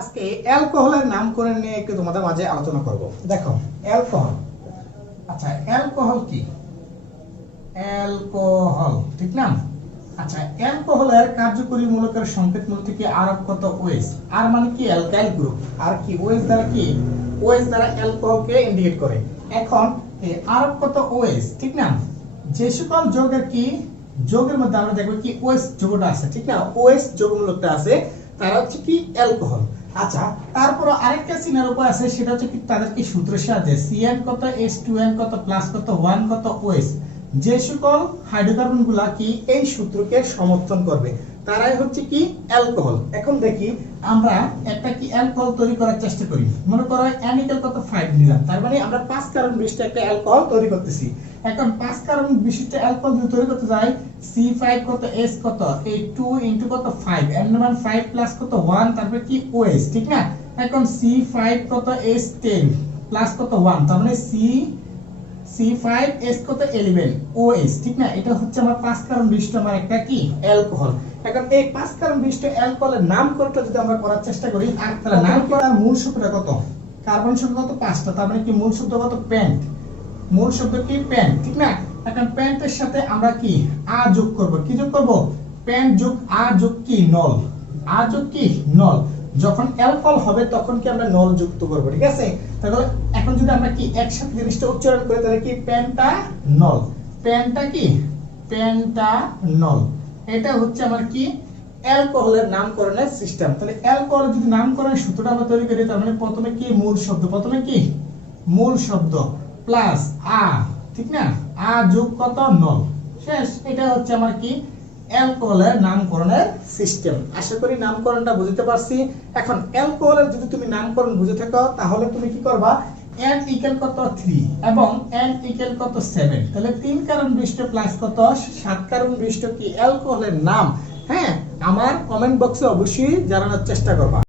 আজকে অ্যালকোহলের নামকরণ নিয়ে একটু তোমাদের মাঝে আলোচনা করব। দেখো অ্যালকোহল, আচ্ছা অ্যালকোহল কি? অ্যালকোহল, ঠিক না? আচ্ছা অ্যালকোহলের কার্যকরী মূলকের সংকেতমূল থেকে আরবগত ওএস, আর মানে কি অ্যালকাইল গ্রুপ, আর কি ওএস দ্বারা কি? ওএস দ্বারা অ্যালকোহলকে ইন্ডিকেট করে। এখন এই আরবগত ওএস, ঠিক না? যে সকল যৌগের কি যৌগের মধ্যে আমরা দেখব কি ওএস যৌগটা আছে, ঠিক না? ওএস যৌগমূলকটা আছে, তারা হচ্ছে কি অ্যালকোহল। আচ্ছা তারপর আরেকটা চিনার উপায় আছে, সেটা হচ্ছে কি তাদের কি সূত্রের সাহায্যে CN কত H2N কত প্লাস কত 1 কত OH, যে সকল হাইড্রোকার্বন গুলা কি এই সূত্রকে সমর্থন করবে তারাই হচ্ছে কি অ্যালকোহল। এখন দেখি আমরা একটা কি অ্যালকোহল তৈরি করার চেষ্টা করি। মনে করো N কত 5 নিলাম, তার মানে আমরা 5 কার্বন বিশিষ্ট একটা অ্যালকোহল তৈরি করতেছি। এখন 5 কার্বন বিশিষ্ট অ্যালকোহল যদি তৈরি করতে যাই, C5 কত S কত এই 2 ইনটু কত 5, N মান 5 প্লাস কত 1, তারপরে কি OH, ঠিক না? এখন C5 কত S10 প্লাস কত 1, তার মানে C5S কত 11 OH, ঠিক না? এটা হচ্ছে আমার 5 কার্বন বিশিষ্ট আমার একটা কি অ্যালকোহল। এখন এই 5 কার্বন বিশিষ্ট অ্যালকোহলের নামকরণটা যদি আমরা করার চেষ্টা করি, আর তাহলে নামকরণ মূল শব্দটা কত? কার্বন শব্দ কত 5টা, তার মানে কি মূল শব্দ কত? প্যান্ট। মূল শব্দ কি? প্যান্ট, ঠিক না? এখন প্যান্টের সাথে আমরা কি আ যোগ করব। কি যোগ করব? প্যান্ট যোগ আ যোগ কি নল। আ যোগ কি নল। যখন অ্যালকোহল হবে তখন কি আমরা নল যুক্ত করব, ঠিক আছে? তাহলে এখন যদি আমরা কি একসাথে জিনিসটা উচ্চারণ করি তাহলে কি পেন্টানল। পেন্টা কি? পেন্টানল। এটা হচ্ছে আমার কি অ্যালকোহলের নামকরণের সিস্টেম। তাহলে অ্যালকোহলের যদি নামকরণের সূত্রটা আমরা তৈরি করি, তার মানে প্রথমে কি মূল শব্দ, প্রথমে কি মূল শব্দ প্লাস আ, ঠিক না? আ যোগ কত নল, শেষ। এটা হচ্ছে আমার কি অ্যালকোহলের নামকরণের সিস্টেম। আশা করি নামকরণটা বুঝতে পারছি। এখন অ্যালকোহলের যদি তুমি নামকরণ বুঝে থাকো তাহলে তুমি কি করবা? N ইকুয়াল কত 3 এবং N ইকুয়াল কত 7, তাহলে 3 কার্বন বিশিষ্ট প্লাস কত 7 কার্বন বিশিষ্ট কি অ্যালকোহলের নাম, হ্যাঁ আমার কমেন্ট বক্সে অবশ্যই জানানোর চেষ্টা করবা।